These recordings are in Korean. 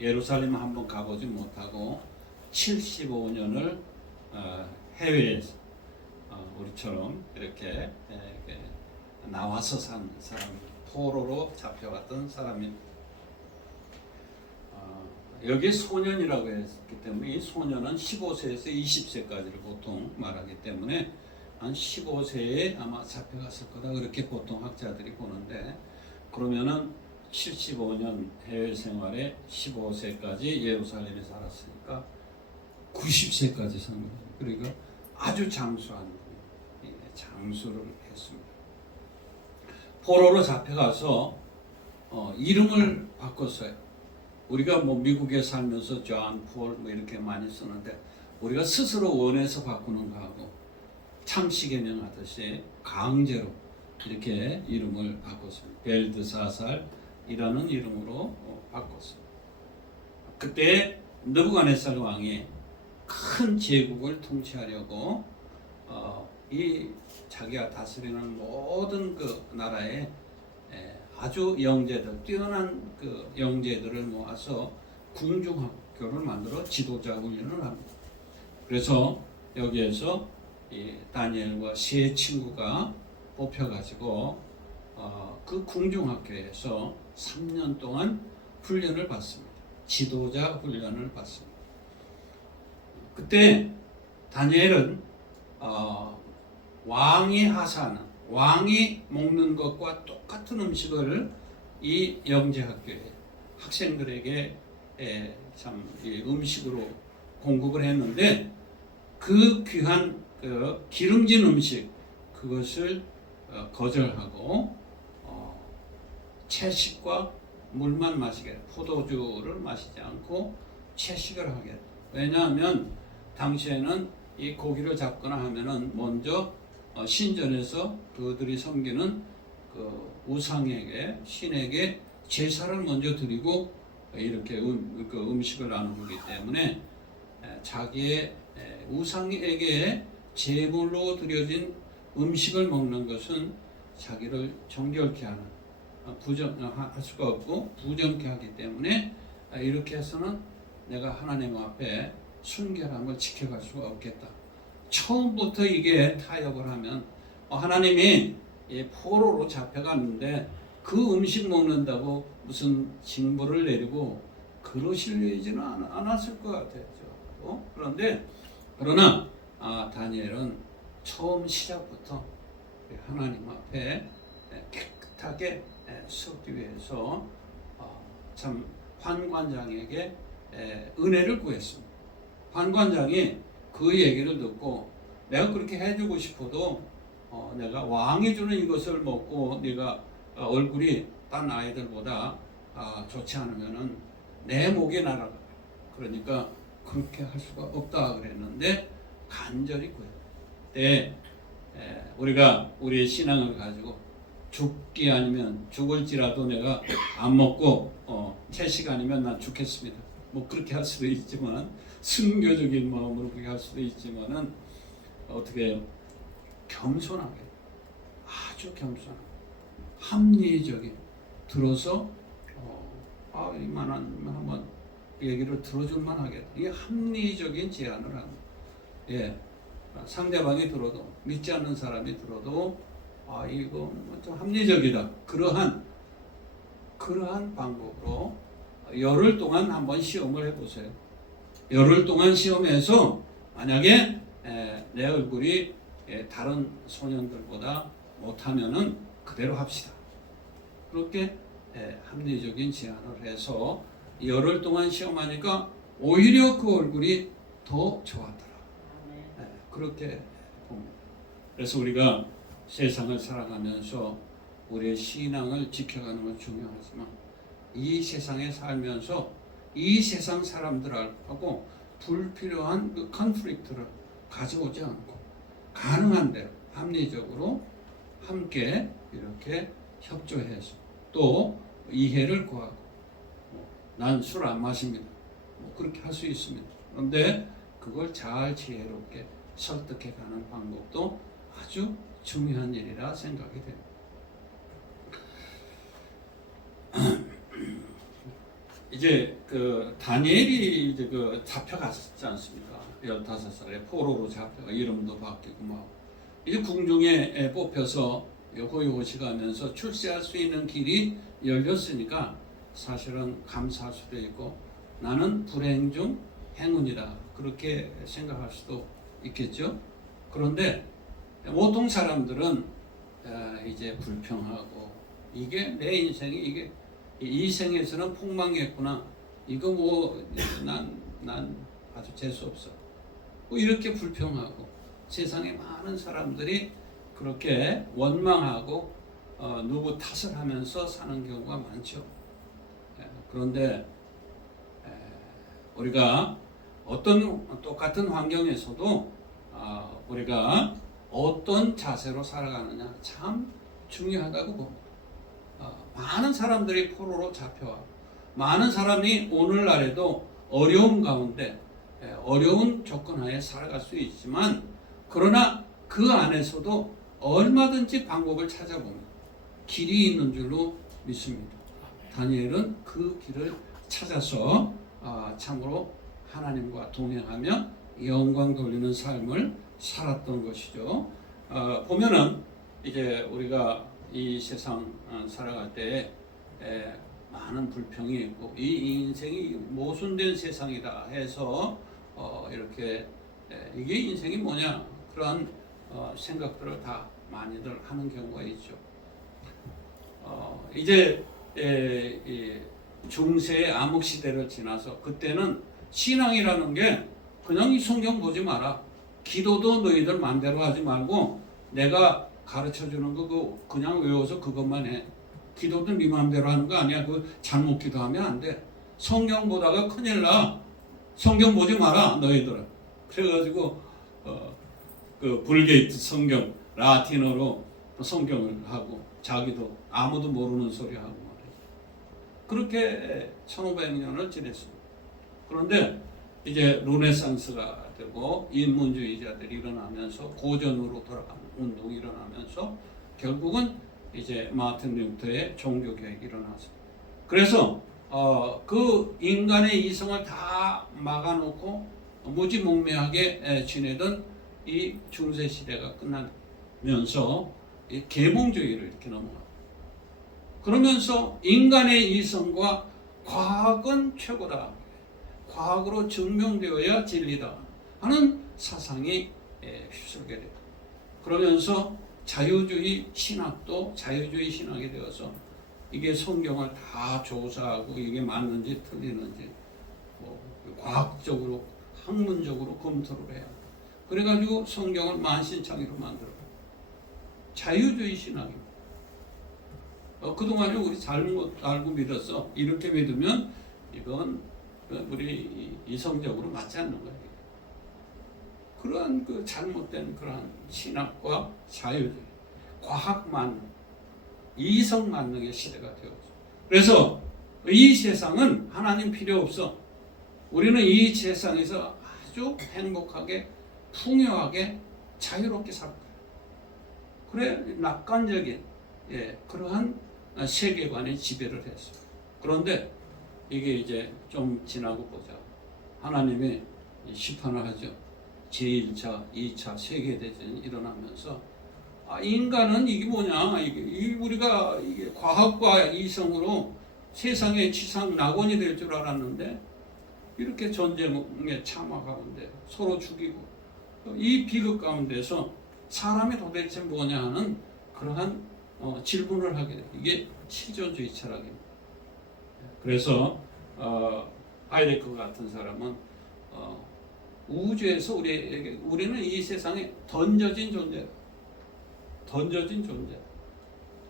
예루살렘 한번 가보지 못하고 75년을 해외에서 우리처럼 이렇게 나와서 산 사람, 포로로 잡혀갔던 사람입니다. 여기 소년이라고 했기 때문에 이 소년은 15세에서 20세까지를 보통 말하기 때문에 한 15세에 아마 잡혀갔을 거다 그렇게 보통 학자들이 보는데, 그러면은 75년 해외 생활에 15세까지 예루살렘에 살았으니까 90세까지 산 거예요. 그러니까 아주 장수한 장수를 했습니다. 포로로 잡혀가서 이름을 바꿨어요. 우리가 뭐 미국에 살면서 존, 폴 뭐 이렇게 많이 쓰는데, 우리가 스스로 원해서 바꾸는 거하고 참시개념 하듯이 강제로 이렇게 이름을 바꿨습니다. 벨드사살이라는 이름으로 바꿨습니다. 그때 느부갓네살 왕이 큰 제국을 통치하려고 이 자기가 다스리는 모든 그 나라에 아주 영재들, 뛰어난 그 영재들을 모아서 궁중학교를 만들어 지도자 훈련을 합니다. 그래서 여기에서 이 다니엘과 세 친구가 뽑혀가지고 그 궁중학교에서 3년 동안 훈련을 받습니다. 지도자 훈련을 받습니다. 그때 다니엘은 왕이 하사하는, 왕이 먹는 것과 똑같은 음식을 이 영재학교에 학생들에게 참 음식으로 공급을 했는데, 그 귀한 그 기름진 음식 그것을 거절하고 채식과 물만 마시게, 포도주를 마시지 않고 채식을 하게. 왜냐하면 당시에는 이 고기를 잡거나 하면은 먼저 신전에서 그들이 섬기는 그 우상에게, 신에게 제사를 먼저 드리고 이렇게 그 음식을 나누기 때문에 자기의 우상에게 제물로 드려진 음식을 먹는 것은 자기를 정결케 하는, 부정할 수가 없고 부정케 하기 때문에 이렇게 해서는 내가 하나님 앞에 순결함을 지켜갈 수가 없겠다. 처음부터 이게 타협을 하면 하나님이 포로로 잡혀갔는데 그 음식 먹는다고 무슨 징벌을 내리고 그러시려지는 않았을 것 같아요. 그러나 다니엘은 처음 시작부터 하나님 앞에 깨끗하게 서기 위해서 참 환관장에게 은혜를 구했습니다. 환관장이 그 얘기를 듣고, 내가 그렇게 해주고 싶어도 내가 왕이 주는 이것을 먹고 네가 얼굴이 딴 아이들보다 좋지 않으면은 내 목이 날아가. 그러니까 그렇게 할 수가 없다 그랬는데 간절히 구해요. 그때 우리가 우리의 신앙을 가지고 죽기 아니면 죽을지라도 내가 안 먹고 채식 아니면 난 죽겠습니다. 뭐 그렇게 할 수도 있지만, 순교적인 마음으로 그렇게 할 수도 있지만은 어떻게 해요? 겸손하게, 아주 겸손하게, 합리적인, 들어서 이만한 한번 얘기를 들어줄만 하겠다. 이게 합리적인 제안을 합니다. 상대방이 들어도, 믿지 않는 사람이 들어도 이거 좀 합리적이다. 그러한 방법으로 열흘 동안 한번 시험을 해보세요. 열흘 동안 시험해서 만약에 내 얼굴이 다른 소년들보다 못하면은 그대로 합시다. 그렇게 합리적인 제안을 해서 열흘 동안 시험하니까 오히려 그 얼굴이 더 좋았더라. 그렇게 봅니다. 그래서 우리가 세상을 살아가면서 우리의 신앙을 지켜가는 건 중요하지만, 이 세상에 살면서 이 세상 사람들하고 불필요한 그 컨플릭트를 가져오지 않고 가능한 대로 합리적으로 함께 이렇게 협조해서 또 이해를 구하고, 난 술 안 마십니다. 그렇게 할 수 있습니다. 그런데 그걸 잘 지혜롭게 설득해 가는 방법도 아주 중요한 일이라 생각이 됩니다. 이제 그 다니엘이 이제 그 잡혀갔지 않습니까? 15살에 포로로 잡혀가 이름도 바뀌고 막 이제 궁중에 뽑혀서 호요호시 가면서 출세할 수 있는 길이 열렸으니까 사실은 감사할 수도 있고 나는 불행 중 행운이다 그렇게 생각할 수도 있겠죠. 그런데 보통 사람들은 이제 불평하고 이게 내 인생이 이게 이 생에서는 폭망했구나. 이거 뭐 난 아주 재수 없어. 뭐 이렇게 불평하고 세상에 많은 사람들이 그렇게 원망하고 누구 탓을 하면서 사는 경우가 많죠. 그런데 우리가 어떤 똑같은 환경에서도 우리가 어떤 자세로 살아가느냐 참 중요하다고 봅니다. 많은 사람들이 포로로 잡혀와 많은 사람이 오늘날에도 어려움 가운데 어려운 조건 하에 살아갈 수 있지만 그러나 그 안에서도 얼마든지 방법을 찾아봅니다. 길이 있는 줄로 믿습니다. 다니엘은 그 길을 찾아서 참으로 하나님과 동행하며 영광 돌리는 삶을 살았던 것이죠. 보면은 이제 우리가 이 세상 살아갈 때 많은 불평이 있고 이 인생이 모순된 세상이다 해서 이렇게 이게 인생이 뭐냐 그런 생각들을 다 많이들 하는 경우가 있죠. 이제 중세의 암흑 시대를 지나서 그때는 신앙이라는 게 그냥 이 성경 보지 마라. 기도도 너희들 마음대로 하지 말고 내가 가르쳐 주는 거 그냥 외워서 그것만 해. 기도도 네 마음대로 하는 거 아니야. 그 잘못 기도하면 안 돼. 성경 보다가 큰일 나. 성경 보지 마라 너희들은. 그래가지고 그 불게이트 성경 라틴어로 성경을 하고 자기도 아무도 모르는 소리 하고 말이야. 그렇게 1500년을 지냈습니다. 그런데 이제 르네상스가 되고 인문주의자들이 일어나면서 고전으로 돌아가는 운동이 일어나면서 결국은 이제 마틴 루터의 종교개혁이 일어났습니다. 그래서 그 인간의 이성을 다 막아놓고 무지몽매하게 지내던 이 중세 시대가 끝나면서 이 계몽주의를 이렇게 넘어가. 그러면서 인간의 이성과 과학은 최고다. 과학으로 증명되어야 진리다 하는 사상이 휩쓸게 돼요. 그러면서 자유주의 신학도 자유주의 신학이 되어서 이게 성경을 다 조사하고 이게 맞는지 틀리는지 뭐 과학적으로 학문적으로 검토를 해야 돼. 그래가지고 성경을 만신창이로 만들어. 자유주의 신학입니다. 그동안에 우리 잘못 알고 믿었어. 이렇게 믿으면 이건 우리 이성적으로 맞지 않는 거예요. 그러한 그 잘못된 그러한 신학과 자유주의, 과학 만능, 이성 만능의 시대가 되었죠. 그래서 이 세상은 하나님 필요 없어. 우리는 이 세상에서 아주 행복하게, 풍요하게, 자유롭게 살 거예요. 그래 낙관적인 그러한 세계관이 지배를 했어요. 그런데 이게 이제 좀 지나고 보자. 하나님이 심판을 하죠. 제1차, 2차 세계대전이 일어나면서 인간은 이게 뭐냐? 이게 우리가 이게 과학과 이성으로 세상의 지상 낙원이 될 줄 알았는데 이렇게 전쟁의 참화 가운데 서로 죽이고 이 비극 가운데서 사람이 도대체 뭐냐 하는 그러한 질문을 하게 돼요. 이게 실존주의 철학입니다. 그래서 하이데크 같은 사람은 우주에서 우리는 이 세상에 던져진 존재.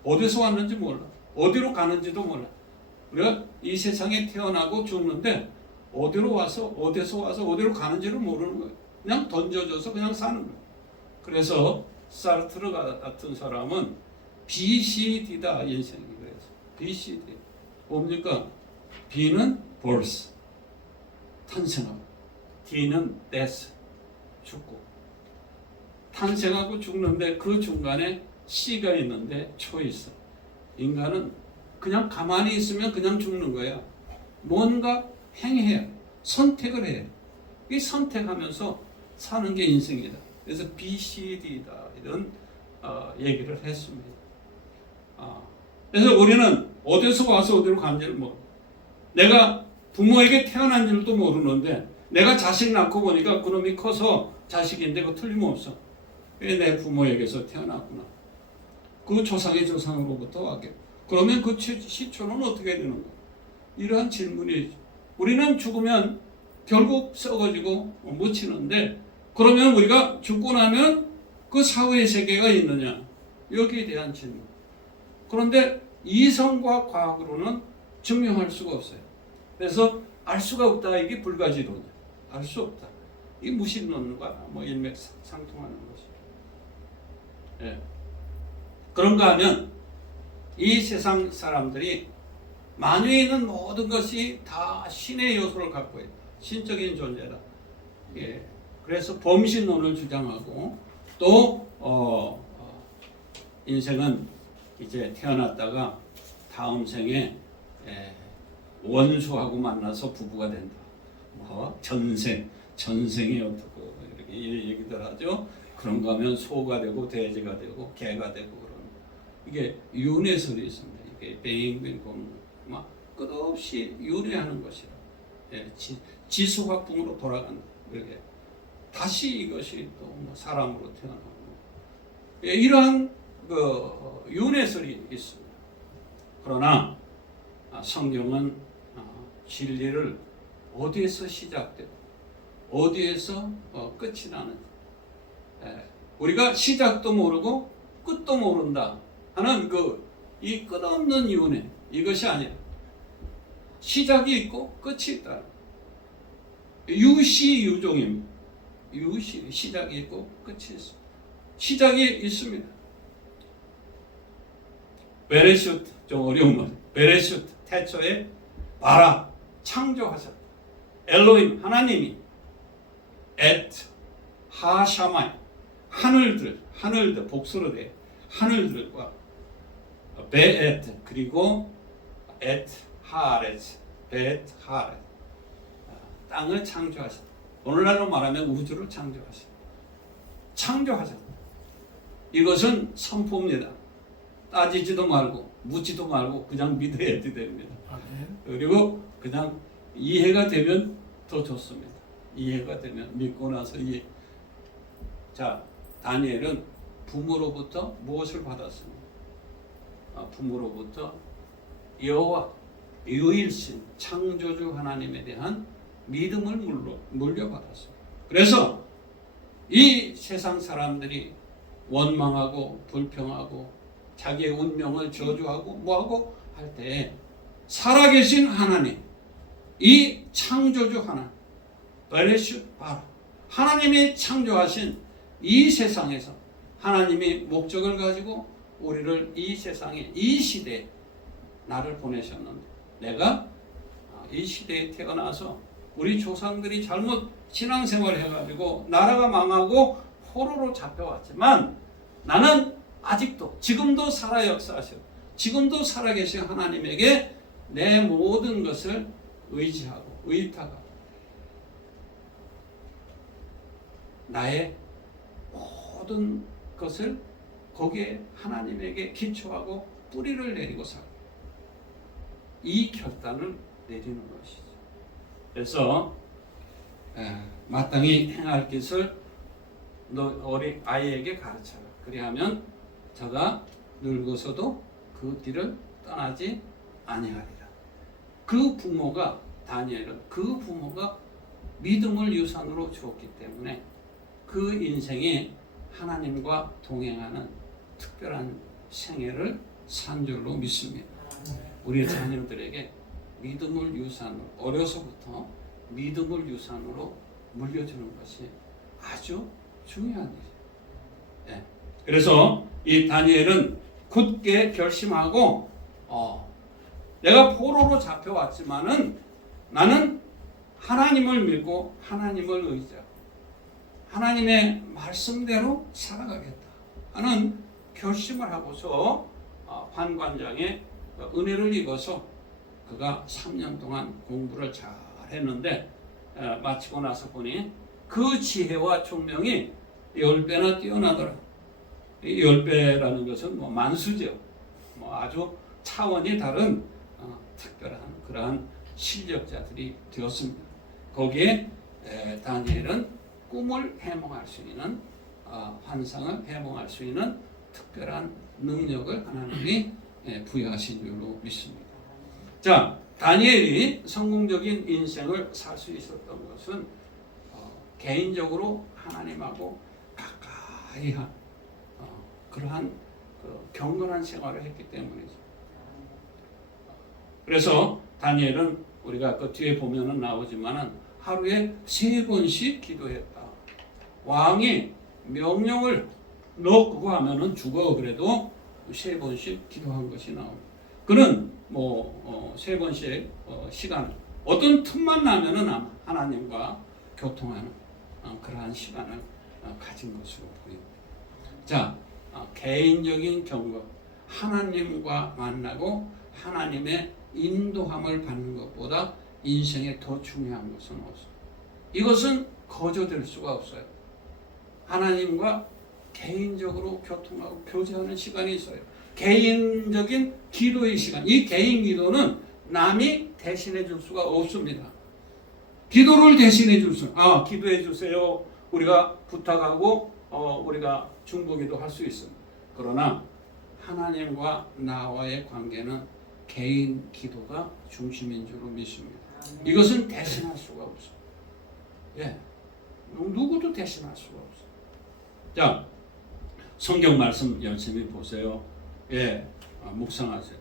어디서 왔는지 몰라. 어디로 가는지도 몰라. 우리가 이 세상에 태어나고 죽는데 어디로 와서 어디서 와서 어디로 가는지를 모르는 거예요. 그냥 던져져서 그냥 사는 거예요. 그래서 사르트르 같은 사람은 BCD다 인생이. 그래서 BCD 뭡니까? B는 birth 탄생하고 D는 death 죽고 탄생하고 죽는데 그 중간에 C가 있는데 choice. 인간은 그냥 가만히 있으면 그냥 죽는 거야. 뭔가 행해야 선택을 해요. 이 선택하면서 사는 게 인생이다. 그래서 BCD다 이런 얘기를 했습니다. 그래서 우리는 어디서 와서 어디로 간지를 모르고 내가 부모에게 태어난 줄도 모르는데 내가 자식 낳고 보니까 그놈이 커서 자식인데 그거 틀림없어. 내 부모에게서 태어났구나. 그 조상의 조상으로부터 왔겠고 그러면 그 시초는 어떻게 되는 거야? 이러한 질문이 우리는 죽으면 결국 썩어지고 묻히는데 그러면 우리가 죽고 나면 그 사후의 세계가 있느냐? 여기에 대한 질문. 그런데 이성과 과학으로는 증명할 수가 없어요. 그래서 알 수가 없다. 이게 불가지론이야. 알 수 없다. 이 무신론과 일맥상통하는 것이죠. 예. 그런가 하면 이 세상 사람들이 만유에 있는 모든 것이 다 신의 요소를 갖고 있다. 신적인 존재다. 예. 그래서 범신론을 주장하고 또 인생은 이제 태어났다가 다음 생에 원수하고 만나서 부부가 된다. 전생이 어떻고 이렇게 얘기들 하죠. 그런가 하면 소가 되고 돼지가 되고 개가 되고 그런 이게 윤회설이 있습니다. 이게 뱅뱅공 막 끝없이 윤회하는 것이라. 예, 지수학풍으로 돌아간다. 이렇게 다시 이것이 또 사람으로 태어나고 예, 이러한 그 윤회설이 있습니다. 그러나 성경은 진리를 어디에서 시작되고 어디에서 끝이 나는지 우리가 시작도 모르고 끝도 모른다 하는 이 끝없는 윤회 이것이 아니라 시작이 있고 끝이 있다. 유시유종입니다. 시작이 있고 끝이 있습니다. 시작이 있습니다. 베레슈트 좀 어려운 말. 베레슈트 태초에 바라 창조하셨다. 엘로힘 하나님이 엣 하샤마이 하늘들 복수로 돼 하늘들과 베에트 그리고 엣 하레츠 베에트 하레츠 땅을 창조하셨다. 오늘날로 말하면 우주를 창조하셨다. 이것은 선포입니다. 따지지도 말고 묻지도 말고 그냥 믿어야 됩니다. 그리고 그냥 이해가 되면 더 좋습니다. 이해가 되면 믿고 나서 이해. 자, 다니엘은 부모로부터 무엇을 받았습니까? 부모로부터 여호와 유일신 창조주 하나님에 대한 믿음을 물려받았습니다. 그래서 이 세상 사람들이 원망하고 불평하고 자기의 운명을 저주하고 뭐하고 할 때 살아계신 하나님 이 창조주 하나님 베레슈 바라 하나님이 창조하신 이 세상에서 하나님이 목적을 가지고 우리를 이 세상에 이 시대에 나를 보내셨는데 내가 이 시대에 태어나서 우리 조상들이 잘못 신앙생활을 해가지고 나라가 망하고 포로로 잡혀왔지만 나는 아직도 지금도 살아 역사하시고 지금도 살아계신 하나님에게 내 모든 것을 의지하고 의탁하고 나의 모든 것을 거기에 하나님에게 기초하고 뿌리를 내리고 살고 이 결단을 내리는 것이죠. 그래서 마땅히 행할 것을 너 어린 아이에게 가르쳐라. 그리하면 저가 늙어서도 그 뒤를 떠나지 아니하리라. 그 부모가 다니엘은 그 부모가 믿음을 유산으로 주었기 때문에 그 인생에 하나님과 동행하는 특별한 생애를 산 줄로 믿습니다. 우리 자녀들에게 믿음을 유산으로 어려서부터 믿음을 유산으로 물려주는 것이 아주 중요한 일이에요. 네. 그래서 이 다니엘은 굳게 결심하고 내가 포로로 잡혀왔지만은 나는 하나님을 믿고 하나님을 의지하고 하나님의 말씀대로 살아가겠다 하는 결심을 하고서 환관장에 은혜를 입어서 그가 3년 동안 공부를 잘 했는데 마치고 나서 보니 그 지혜와 총명이 10배나 뛰어나더라. 이 10배라는 것은 뭐 만수죠. 뭐 아주 차원이 다른 특별한 그러한 실력자들이 되었습니다. 거기에 다니엘은 꿈을 해몽할 수 있는 환상을 해몽할 수 있는 특별한 능력을 하나님이 부여하신 줄로 믿습니다. 자, 다니엘이 성공적인 인생을 살 수 있었던 것은 개인적으로 하나님하고 가까이 한 그러한 경건한 생활을 했기 때문이죠. 그래서 다니엘은 우리가 그 뒤에 보면은 나오지만은 하루에 3번씩 기도했다. 왕이 명령을 넣고 하면은 죽어 그래도 3번씩 기도한 것이 나옵니다. 그는 3번씩 시간 어떤 틈만 나면은 아마 하나님과 교통하는 그러한 시간을 가진 것으로 보입니다. 자, 개인적인 경거, 하나님과 만나고 하나님의 인도함을 받는 것보다 인생에 더 중요한 것은 없어요. 이것은 거저될 수가 없어요. 하나님과 개인적으로 교통하고 교제하는 시간이 있어요. 개인적인 기도의 시간. 이 개인 기도는 남이 대신해 줄 수가 없습니다. 기도를 대신해 줄 수, 기도해 주세요. 우리가 부탁하고 우리가 중보기도 할 수 있습니다. 그러나 하나님과 나와의 관계는 개인 기도가 중심인 줄로 믿습니다. 이것은 대신할 수가 없어요. 예, 누구도 대신할 수가 없어요. 자, 성경 말씀 열심히 보세요. 예, 묵상하세요.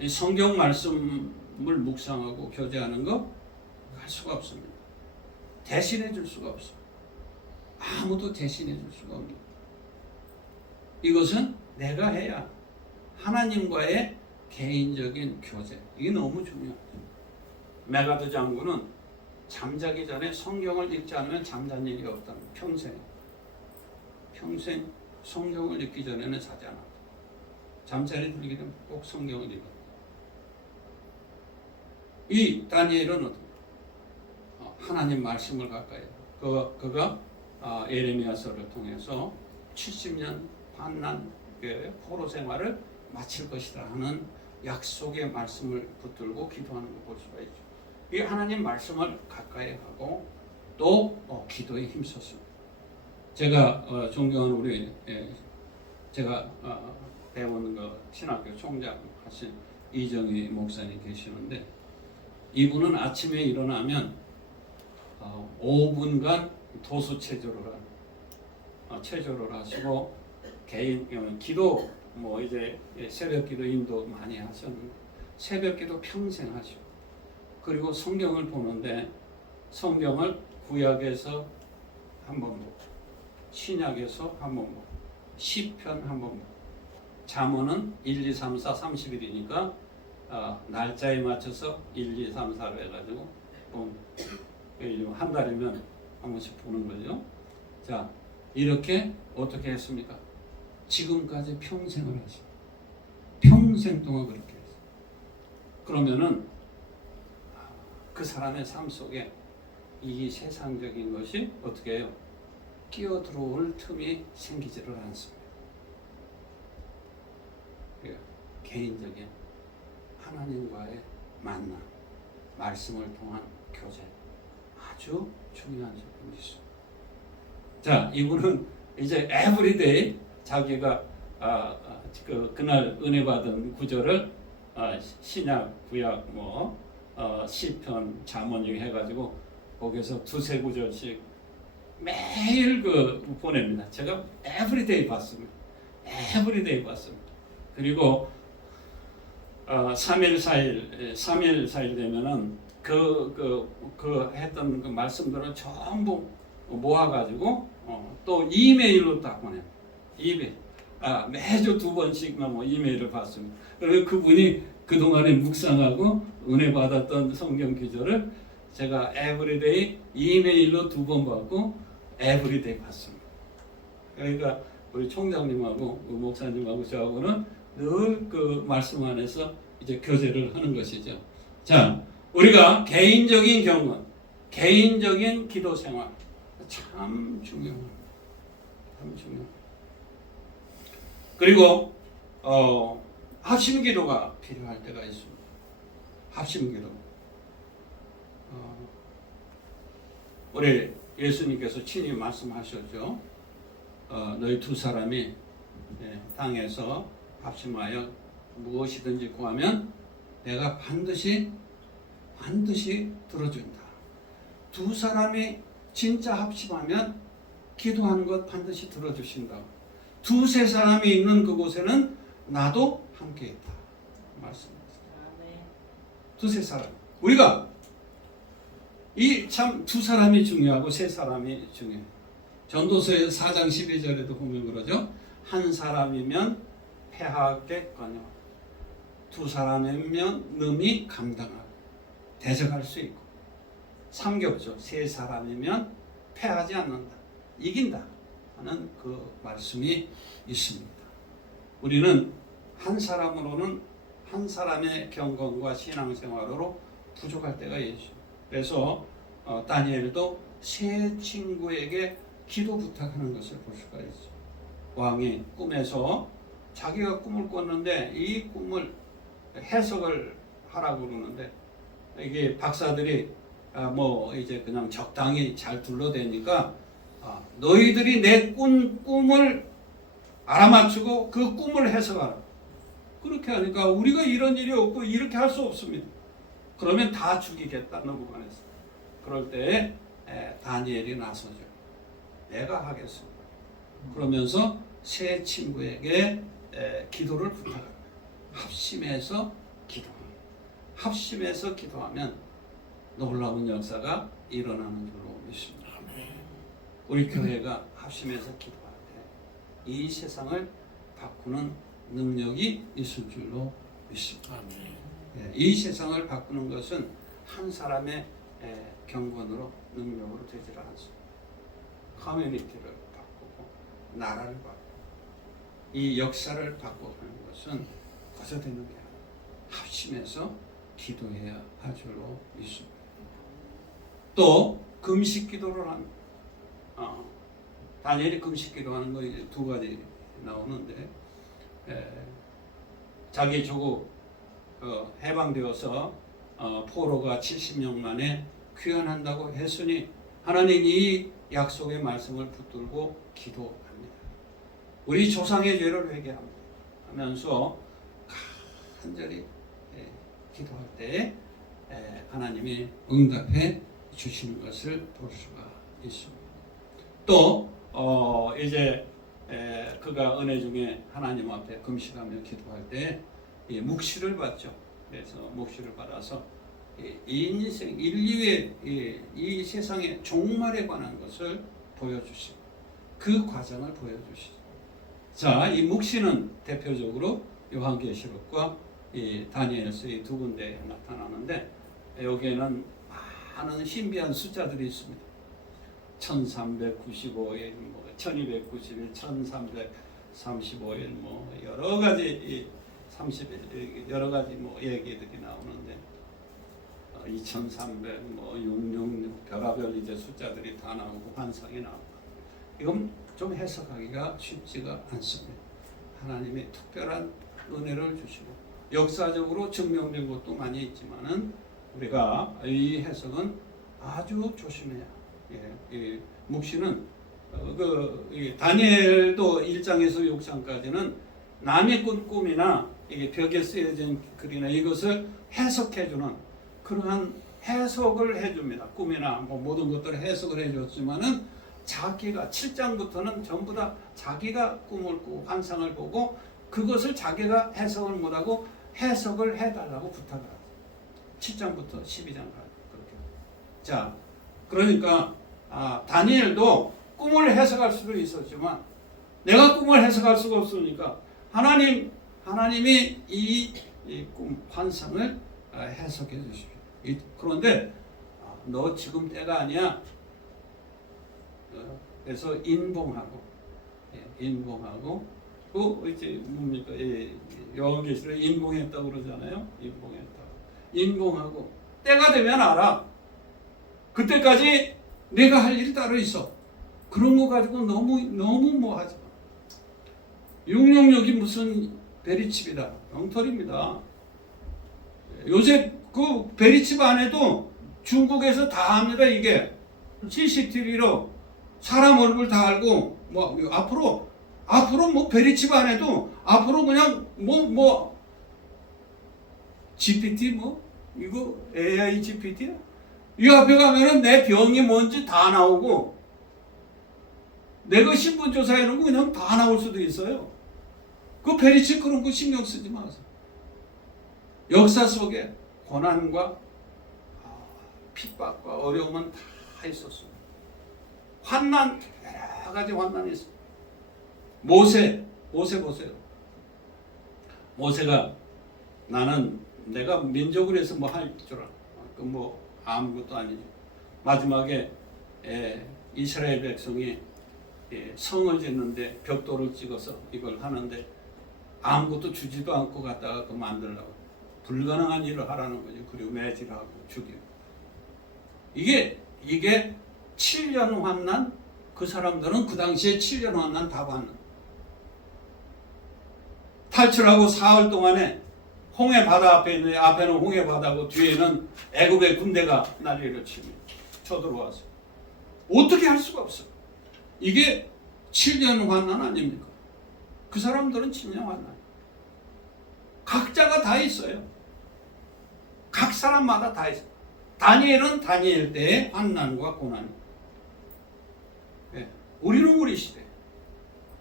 이 성경 말씀을 묵상하고 교제하는 거 할 수가 없습니다. 대신해 줄 수가 없어요. 아무도 대신해 줄 수가 없습니다. 이것은 내가 해야 하나님과의 개인적인 교제. 이게 너무 중요하죠. 메가드 장군은 잠자기 전에 성경을 읽지 않으면 잠잔 일이 없다는 평생 성경을 읽기 전에는 자지 않았다. 잠자리 들기 되면 꼭 성경을 읽어. 이 다니엘은 어떻게? 하나님 말씀을 가까이 그가 예레미야서를 통해서 70년 환난 포로 생활을 마칠 것이다 하는 약속의 말씀을 붙들고 기도하는 걸 볼 수가 있죠. 이 하나님 말씀을 가까이 하고 또 기도에 힘썼습니다. 제가 존경하는 우리 제가 배운 그 신학교 총장 하신 이정희 목사님 계시는데 이분은 아침에 일어나면 5분간 도수 체조를 하시고 개인 기도 이제 새벽 기도 인도 많이 하셨는데 새벽 기도 평생 하시고 그리고 성경을 보는데 성경을 구약에서 한 번 보고 신약에서 한 번 보고 시편 한 번 보고 잠언은 1, 2, 3, 4, 30일이니까 날짜에 맞춰서 1, 2, 3, 4로 해가지고 한 달이면 한 번씩 보는 거죠. 자, 이렇게 어떻게 했습니까? 지금까지 평생을 하시고 평생 동안 그렇게 했어요. 그러면은 그 사람의 삶 속에 이 세상적인 것이 어떻게 해요? 끼어들어올 틈이 생기지를 않습니다. 개인적인 하나님과의 만남, 말씀을 통한 교제 아주 중요한 점이 있습니다. 자, 이분은 이제 에브리데이 자기가 그날 은혜 받은 구절을 신약, 구약, 시편, 잠언 해가지고 거기서 두세 구절씩 매일 보냅니다. 제가 에브리데이 봤습니다. 그리고 3일 4일 되면은 그 했던 그 말씀들을 전부 모아가지고 또 이메일로 딱 보내요. 매주 2번씩만 이메일을 받습니다. 그리고 그분이 그동안에 묵상하고 은혜 받았던 성경 구절을 제가 에브리데이 이메일로 2번 받고 에브리데이 받습니다. 그러니까 우리 총장님하고 목사님하고 저하고는 늘 그 말씀 안에서 이제 교제를 하는 것이죠. 자, 우리가 개인적인 경건, 개인적인 기도 생활 참 중요합니다. 참 중요. 그리고 합심 기도가 필요할 때가 있습니다. 합심 기도. 우리 예수님께서 친히 말씀하셨죠. 너희 두 사람이 땅에서 합심하여 무엇이든지 구하면 내가 반드시 들어준다. 두 사람이 진짜 합심하면 기도하는 것 반드시 들어주신다. 두세 사람이 있는 그곳에는 나도 함께 있다. 말씀입니다. 두세 사람. 우리가 이 참 두 사람이 중요하고 세 사람이 중요해. 전도서의 4장 12절에도 보면 그러죠. 한 사람이면 패하겠거니와 두 사람이면 능히 감당하고 대적할 수 있고 삼겹죠. 세 사람이면 패하지 않는다. 이긴다 하는 그 말씀이 있습니다. 우리는 한 사람으로는 한 사람의 경건과 신앙생활으로 부족할 때가 있죠. 그래서 다니엘도 세 친구에게 기도 부탁하는 것을 볼 수가 있죠. 왕이 꿈에서 자기가 꿈을 꿨는데 이 꿈을 해석을 하라고 그러는데 이게 박사들이 이제 그냥 적당히 잘 둘러대니까 너희들이 내 꿈을 알아맞히고 그 꿈을 해석하라. 그렇게 하니까 우리가 이런 일이 없고 이렇게 할 수 없습니다. 그러면 다 죽이겠다 너무관해서. 그럴 때 다니엘이 나서죠. 내가 하겠습니다. 그러면서 세 친구에게 기도를 부탁합니다. 합심해서 기도합니다. 합심해서 기도하면 놀라운 역사가 일어나는 줄로 믿습니다. 우리 교회가 합심해서 기도할 때 이 세상을 바꾸는 능력이 있을 줄로 믿습니다. 이 세상을 바꾸는 것은 한 사람의 경건으로 능력으로 되질 않습니다. 커뮤니티를 바꾸고 나라를 바꾸고 이 역사를 바꿔가는 것은 거저 되는 게 아니라 합심해서 기도해야 할 줄로 믿습니다. 또 금식 기도를 합니다. 다니엘이 금식 기도하는 거 두 가지 나오는데 자기 조국 해방되어서 포로가 70년 만에 귀환한다고 했으니 하나님 이 약속의 말씀을 붙들고 기도합니다. 우리 조상의 죄를 회개합니다. 하면서 간절히 기도할 때 하나님이 응답해 주시는 것을 볼 수가 있습니다. 또 이제 그가 은혜 중에 하나님 앞에 금식하며 기도할 때 묵시를 받죠. 그래서 묵시를 받아서 인생 인류의 이 세상의 종말에 관한 것을 보여주시고 그 과정을 보여주시죠. 자, 이 묵시는 대표적으로 요한계시록과 이 다니엘서 이 두 군데에 나타나는데 여기에는 많은 신비한 숫자들이 있습니다. 1395일, 1291, 1335일, 여러 가지 30일 여러 가지 얘기들이 나오는데 2300, 666 별하별 이제 숫자들이 다 나오고 환상이 나오고 이건 좀 해석하기가 쉽지가 않습니다. 하나님의 특별한 은혜를 주시고 역사적으로 증명된 것도 많이 있지만은 우리가 이 해석은 아주 조심해야. 이 묵시는 다니엘도 1장에서 6장까지는 남의 꾼 꿈이나 이게 벽에 쓰여진 글이나 이것을 해석해주는 그러한 해석을 해줍니다. 꿈이나 모든 것들을 해석을 해줬지만은 자기가 7장부터는 전부 다 자기가 꿈을 꾸고 환상을 보고 그것을 자기가 해석을 못하고 해석을 해달라고 부탁을 하죠. 7장부터 12장까지 그렇게. 자, 그러니까 다니엘도 꿈을 해석할 수도 있었지만 내가 꿈을 해석할 수가 없으니까 하나님이 이 꿈 환상을 해석해 주십시오. 그런데 너 지금 때가 아니야. 그래서 인봉하고 그 이제 뭡니까 요한계시록에 인봉했다고 그러잖아요. 인봉했다. 인공하고 때가 되면 알아. 그때까지 내가 할 일이 따로 있어. 그런 거 가지고 너무 뭐 하지 마. 666이 무슨 베리칩이다. 엉터리입니다. 요새 그 베리칩 안에도 중국에서 다 합니다. 이게 CCTV로 사람 얼굴 다 알고 뭐 앞으로 뭐 베리칩 안에도 앞으로 그냥 뭐 GPT 뭐 이거 AI GPT야? 이 앞에 가면은 내 병이 뭔지 다 나오고 내가 신분조사 해놓은 거 그냥 다 나올 수도 있어요. 그 베리칩 그런 거 신경 쓰지 마세요. 역사 속에 고난과 핍박과 어려움은 다 있었어요. 환난, 여러 가지 환난이 있어요. 모세 보세요. 모세가 나는 내가 민족을 해서 뭐 할 줄 알아. 뭐 아무것도 아니죠. 마지막에 이스라엘 백성이 성을 짓는데 벽돌을 찍어서 이걸 하는데 아무것도 주지도 않고 갖다가 그 만들려고 불가능한 일을 하라는 거죠. 그리고 매질하고 죽이고 이게 7년 환난. 그 사람들은 그 당시에 7년 환난 다 받는. 탈출하고 사흘 동안에 홍해 바다 앞에 있는 앞에는 홍해 바다고 뒤에는 애굽의 군대가 난리를 치며 쳐들어와서 어떻게 할 수가 없어. 이게 7년 환난 아닙니까? 그 사람들은 7년 환난. 각자가 다 있어요. 각 사람마다 다 있어요. 다니엘은 다니엘 때의 환난과 고난. 우리는 우리 시대.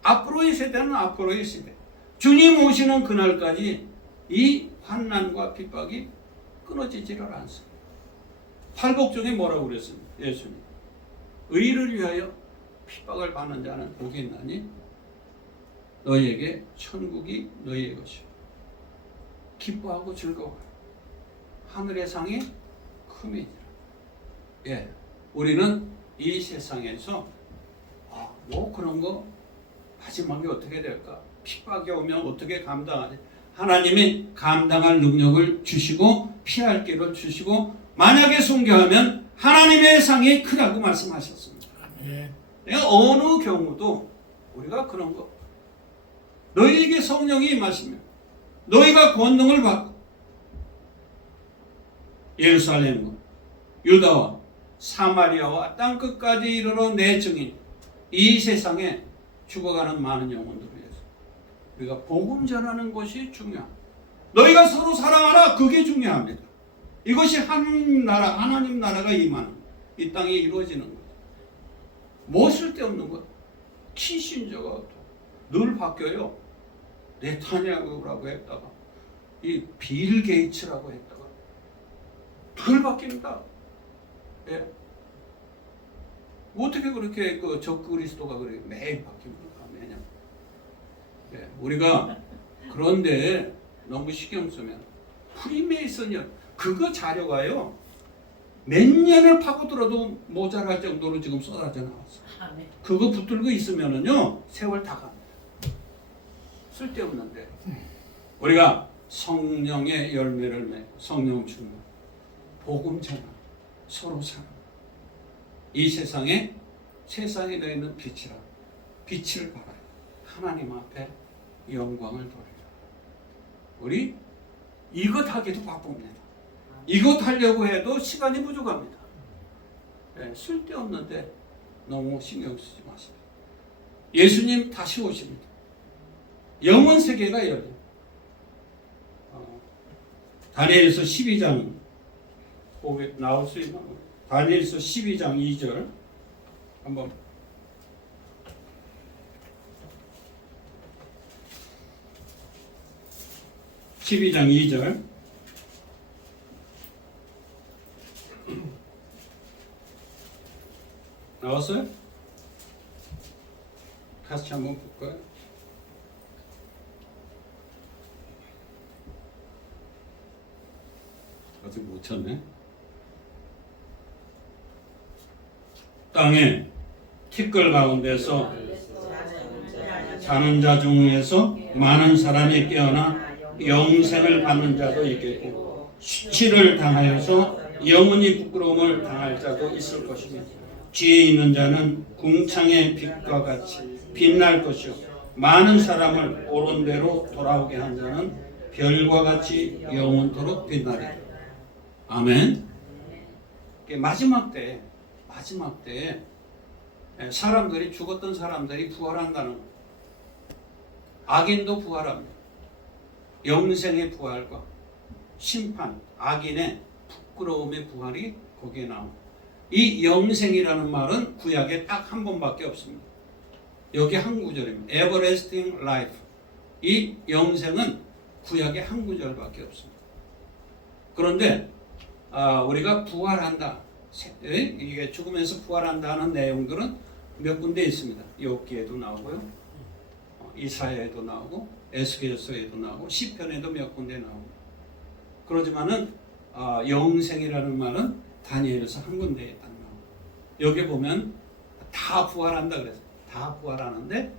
앞으로의 세대는 앞으로의 세대. 주님 오시는 그날까지 이 환난과 핍박이 끊어지지를 않습니다. 팔복중에 뭐라고 그랬습니까? 예수님. 의를 위하여 핍박을 받는 자는 복이 있나니 너희에게 천국이 너희의 것이요. 기뻐하고 즐거워요. 하늘의 상이 큼이니라. 우리는 이 세상에서 뭐 그런 거 마지막에 어떻게 될까? 핍박이 오면 어떻게 감당하지? 하나님이 감당할 능력을 주시고 피할 길을 주시고 만약에 순교하면 하나님의 상이 크다고 말씀하셨습니다. 내가 어느 경우도 우리가 그런 거 너희에게 성령이 임하시면 너희가 권능을 받고 예루살렘과 유다와 사마리아와 땅끝까지 이르러 내 증인 이 세상에 죽어가는 많은 영혼들을 위해서 우리가 복음 전하는 것이 중요합니다. 너희가 서로 사랑하라. 그게 중요합니다. 이것이 하나님 나라가 임하는 이 땅에 이루어지는 것. 뭐 쓸데없는 것. 키신저가 늘 바뀌어요. 네타냐후라고 했다가 이 빌 게이츠라고 했다가 늘 바뀝니다. 어떻게 그렇게 그 적그리스도가 그렇게 매일 바뀝니까? 매년. 우리가 그런데 너무 신경 쓰면 프리메이슨이요. 그거 자료가요. 몇 년을 파고들어도 모자랄 정도로 지금 쏟아져 나왔어. 그거 붙들고 있으면은요 세월 다 갑니다. 쓸데없는데 우리가 성령의 열매를 맺고 성령 충만, 복음 전하, 서로 사랑. 이 세상에 너희는 빛이라. 빛을 발하여 하나님 앞에 영광을 돌리라. 우리 이것 하기도 바쁩니다. 이것 하려고 해도 시간이 부족합니다. 쓸데없는데 너무 신경 쓰지 마십시오. 예수님 다시 오십니다. 영원 세계가 열려요. 다니엘서 12장 거기 나올 수 있나? 다니엘서 12장 2절 한번 (12장 2절) 나왔어요? 같이 한번 볼까요? 아직 못 쳤네. 땅에 티끌 가운데서 자는 자 중에서 많은 사람이 깨어나 영생을 받는 자도 있겠고 수치를 당하여서 영원히 부끄러움을 당할 자도 있을 것이며 지혜 있는 자는 궁창의 빛과 같이 빛날 것이요 많은 사람을 옳은 대로 돌아오게 한 자는 별과 같이 영원토록 빛나리라. 아멘. 마지막 때 사람들이 죽었던 사람들이 부활한다는 거예요. 악인도 부활합니다. 영생의 부활과 심판, 악인의 부끄러움의 부활이 거기에 나옵니다. 이 영생이라는 말은 구약에 딱 한 번밖에 없습니다. 여기 한 구절입니다. Everlasting life. 이 영생은 구약에 한 구절밖에 없습니다. 그런데 우리가 부활한다. 이게 죽으면서 부활한다는 내용들은 몇 군데 있습니다. 욥기에도 나오고요. 이사야에도 나오고 에스겔서에도 나오고 시편에도 몇 군데 나옵니다. 그러지만은 영생이라는 말은 다니엘서 한 군데에 딱 나옵니다. 여기 보면 다 부활한다 그래서 다 부활하는데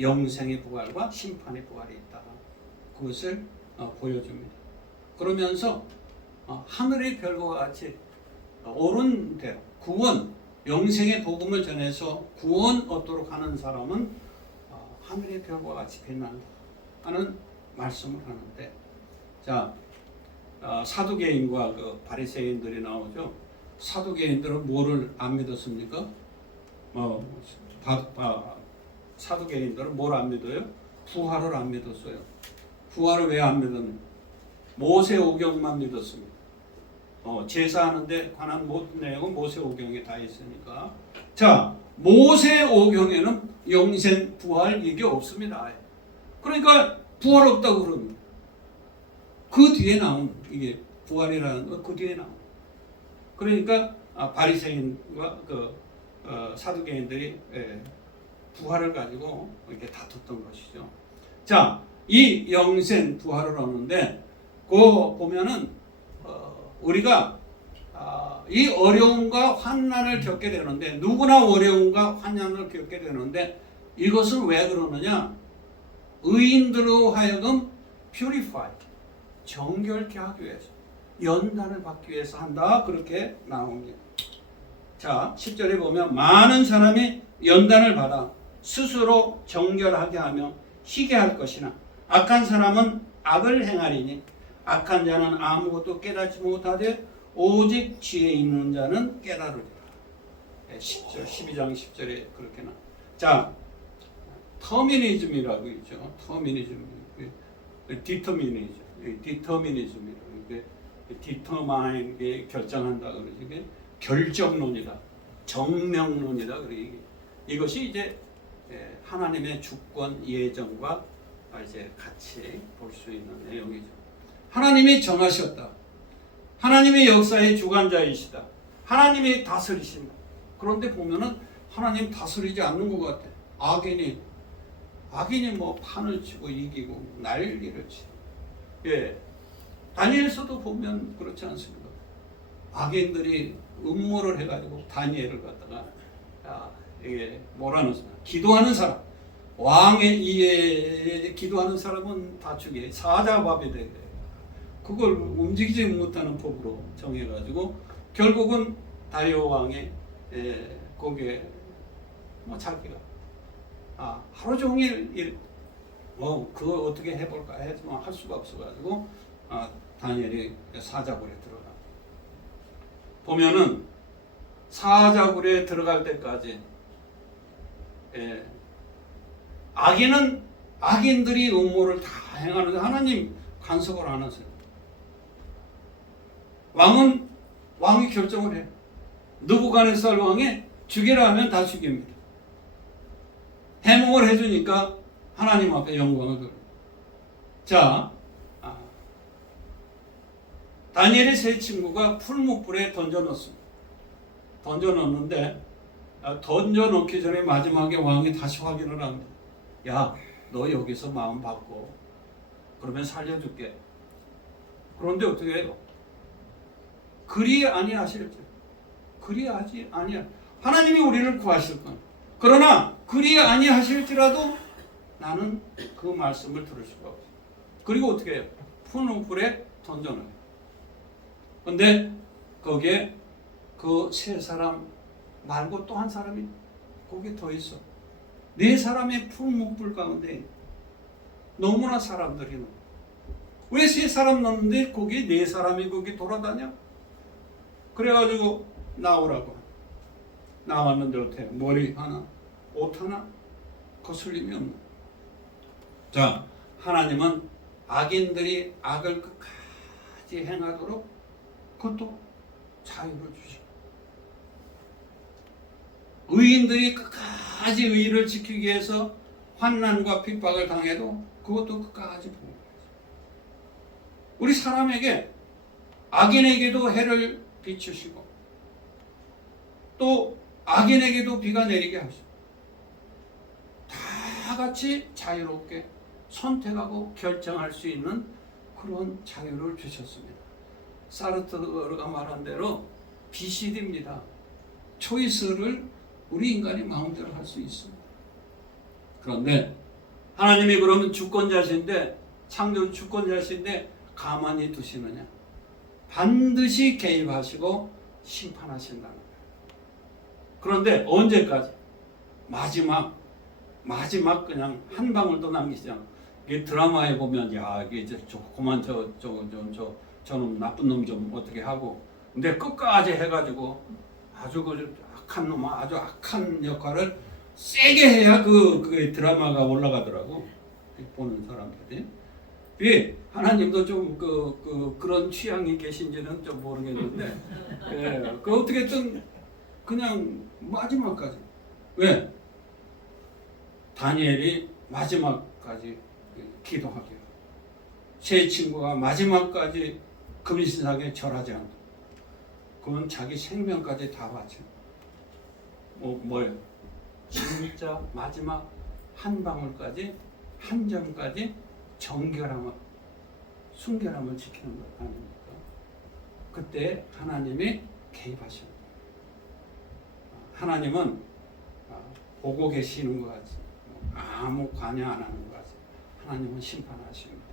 영생의 부활과 심판의 부활이 있다. 그것을 보여줍니다. 그러면서 하늘의 별과 같이 옳은 대로 구원, 영생의 복음을 전해서 구원 얻도록 하는 사람은 하늘의 별과 같이 빛난다 하는 말씀을 하는데, 자, 사두개인과 그 바리새인들이 나오죠. 사두개인들은 뭐를 안 믿었습니까? 사두개인들은 뭘 안 믿어요? 부활을 안 믿었어요. 부활을 왜 안 믿었는가? 모세오경만 믿었습니다. 제사하는데 관한 모든 내용은 모세오경에 다 있으니까. 자, 모세오경에는 영생, 부활 이게 없습니다. 그러니까 부활 없다고 그럽니다. 그 뒤에 나온 이게 부활이라는 거 그 뒤에 나온. 그러니까 바리새인과 사두개인들이 부활을 가지고 이렇게 다퉜던 것이죠. 자, 이 영생 부활을 얻는데 그 보면은 우리가 이 어려움과 환난을 겪게 되는데 누구나 어려움과 환난을 겪게 되는데 이것은 왜 그러느냐? 의인들로 하여금 purify 정결케 하기 위해서 연단을 받기 위해서 한다 그렇게 나옵니다. 자 10절에 보면 많은 사람이 연단을 받아 스스로 정결하게 하며 희게 할 것이나 악한 사람은 악을 행하리니 악한 자는 아무것도 깨닫지 못하되 오직 지혜 있는 자는 깨달으리라. 10절, 12장 10절에 그렇게 나와. 자, 터미니즘이라고 있죠. 터미니즘, 디터미니즘이라고. 디터마인 결정한다 그러지. 이게 결정론이다, 정명론이다 그래. 이것이 이제 하나님의 주권 예정과 이제 같이 볼 수 있는 내용이죠. 하나님이 정하셨다. 하나님의 역사의 주관자이시다. 하나님이 다스리신다. 그런데 보면은 하나님 다스리지 않는 것 같아. 악인이 뭐 판을 치고 이기고 난리를 치고. 예. 다니엘서도 보면 그렇지 않습니까? 악인들이 음모를 해가지고 다니엘을 갖다가 이게 뭐라는 사람, 기도하는 사람, 왕의 이에 기도하는 사람은 다 죽여 사자밥이 되게 그걸 움직이지 못하는 법으로 정해가지고 결국은 다리오 왕의 거기에 자기가 하루 종일 그거 어떻게 해볼까 했지만 할 수가 없어가지고 다니엘이 사자굴에 들어가. 보면은 사자굴에 들어갈 때까지 악인들이 음모를 다 행하는데 하나님 간섭을 안 하세요. 왕이 결정을 해. 느부갓네살 왕이 죽이라 하면 다 죽입니다. 해몽을 해주니까 하나님 앞에 영광을 돌려. 자, 다니엘의 세 친구가 풀무불에 던져넣습니다. 던져넣는데 던져넣기 전에 마지막에 왕이 다시 확인을 합니다. 야, 너 여기서 마음 바꿔. 그러면 살려줄게. 그런데 어떻게 해요? 그리 아니하실지. 그리 하지 아니야. 하나님이 우리를 구하실 건. 그러나 그리 아니하실지라도 나는 그 말씀을 들을 수가 없어. 그리고 어떻게 해요? 푸른 불에 던져놔요. 근데 거기에 그 세 사람 말고 또 한 사람이 거기에 더 있어. 네 사람의 풀목불 가운데 너무나 사람들이 넣어. 왜 세 사람 넣는데 거기 네 사람이 거기 돌아다녀? 그래가지고 나오라고. 나왔는데 어때? 머리 하나, 옷 하나 거슬림이 없는. 자, 하나님은 악인들이 악을 끝까지 행하도록 그것도 자유를 주시고, 의인들이 끝까지 의를 지키기 위해서 환난과 핍박을 당해도 그것도 끝까지 보고, 우리 사람에게 악인에게도 해를 비추시고 또 악인에게도 비가 내리게 하시고 다 같이 자유롭게 선택하고 결정할 수 있는 그런 자유를 주셨습니다. 사르트르가 말한 대로 BCD입니다. 초이스를 우리 인간이 마음대로 할 수 있습니다. 그런데 하나님이 그러면 주권자신데, 창조 주권자신데 가만히 두시느냐? 반드시 개입하시고 심판하신다는 거예요. 그런데 언제까지? 마지막 그냥 한 방울도 남기지 않고. 이게 드라마에 보면 야 이게 이제 그만 저놈 나쁜 놈 좀 어떻게 하고, 근데 끝까지 해가지고 아주 그 악한 놈, 아주 악한 역할을 세게 해야 그 드라마가 올라가더라고, 보는 사람들이. 예, 하나님도 좀 그런 취향이 계신지는 좀 모르겠는데, 예, 그 어떻게든 그냥 마지막까지. 왜? 다니엘이 마지막까지 기도하기로, 제 친구가 마지막까지 금신상에 절하지 않고, 그건 자기 생명까지 다 바쳐. 뭐예요? 진짜 마지막 한 방울까지, 한 점까지 정결함을, 순결함을 지키는 것 아닙니까? 그때 하나님이 개입하십니다. 하나님은 보고 계시는 것 같이, 아무 관여 안 하는 것 같이, 하나님은 심판하십니다.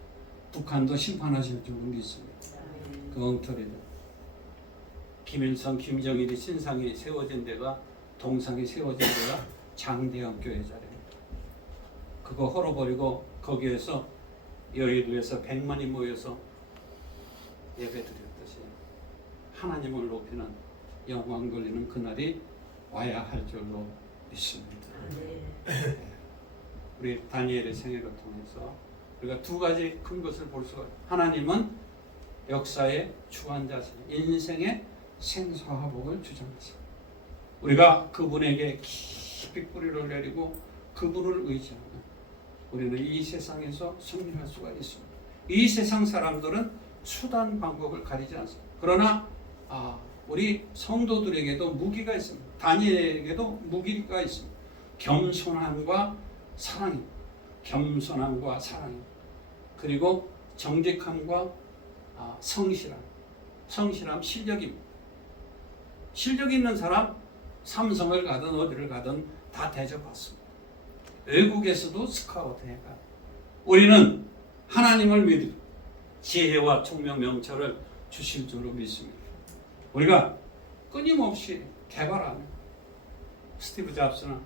북한도 심판하실 줄 믿습니다. 그 엉터리들. 김일성, 김정일이 신상이 세워진 데가, 동상이 세워진 데가 장대현 교회 자리입니다. 그거 헐어버리고 거기에서 여의도에서 100만이 모여서 예배드렸듯이 하나님을 높이는 영광 돌리는 그날이 와야 할 줄로 믿습니다. 우리 다니엘의 생애를 통해서 우리가 두 가지 큰 것을 볼 수가 있어요. 하나님은 역사의 주관자신, 인생의 생사화복을 주장하십니다. 우리가 그분에게 깊이 뿌리를 내리고 그분을 의지하면 우리는 이 세상에서 승리할 수가 있습니다. 이 세상 사람들은 수단 방법을 가리지 않습니다. 그러나 우리 성도들에게도 무기가 있습니다. 다니엘에게도 무기가 있습니다. 겸손함과 사랑입니다. 겸손함과 사랑입니다. 그리고 정직함과 성실함. 성실함, 실력입니다. 실력 있는 사람 삼성을 가든 어디를 가든 다 대접받습니다. 외국에서도 스카우트 해가. 우리는 하나님을 믿고 지혜와 총명 명철을 주실 줄로 믿습니다. 우리가 끊임없이 개발하는, 스티브 잡스나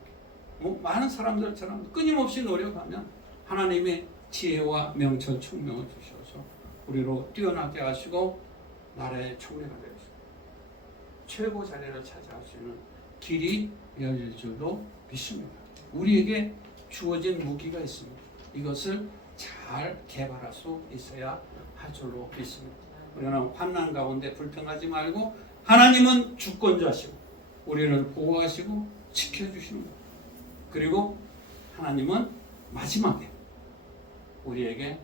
많은 사람들처럼 끊임없이 노력하면 하나님의 지혜와 명철 총명을 주셔서 우리로 뛰어나게 하시고 나라의 총리가 되어서 최고 자리를 차지할 수 있는 길이 열릴 줄로 믿습니다. 우리에게 주어진 무기가 있습니다. 이것을 잘 개발할 수 있어야 할 줄로 믿습니다. 우리는 환난 가운데 불평하지 말고 하나님은 주권자시고 우리를 보호하시고 지켜주시는 것. 그리고 하나님은 마지막에 우리에게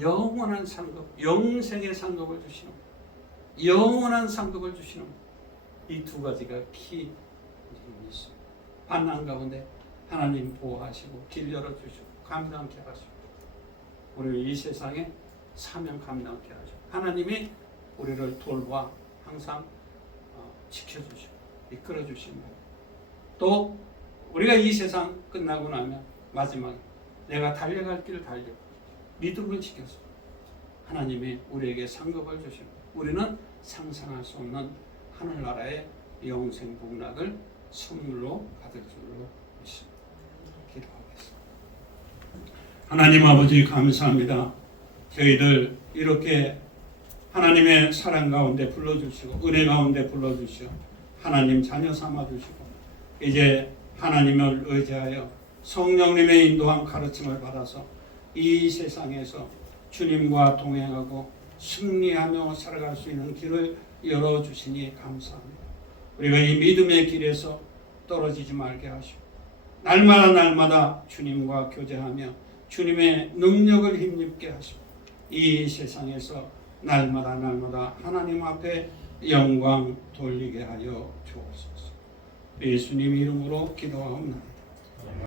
영원한 상급, 영생의 상급을 주시는 것. 영원한 상급을 주시는 것. 이 두 가지가 키 있습니다. 환난 가운데 하나님 보호하시고 길 열어주시고 감당케 하시고 우리를 이 세상에 사명 감당케 하시고 하나님이 우리를 돌봐 항상 지켜주시고 이끌어주십니다. 또 우리가 이 세상 끝나고 나면 마지막에 내가 달려갈 길을 달려 믿음을 지켜서 하나님이 우리에게 상급을 주십니다. 우리는 상상할 수 없는 하늘나라의 영생 복락을 선물로 받을 줄로 믿습니다. 기도하겠습니다. 하나님 아버지 감사합니다. 저희들 이렇게 하나님의 사랑 가운데 불러주시고 은혜 가운데 불러주시고 하나님 자녀 삼아주시고 이제 하나님을 의지하여 성령님의 인도한 가르침을 받아서 이 세상에서 주님과 동행하고 승리하며 살아갈 수 있는 길을 열어주시니 감사합니다. 우리가 이 믿음의 길에서 떨어지지 말게 하시고 날마다 주님과 교제하며 주님의 능력을 힘입게 하시고 이 세상에서 날마다 하나님 앞에 영광 돌리게 하여 주옵소서. 예수님 이름으로 기도하옵나이다.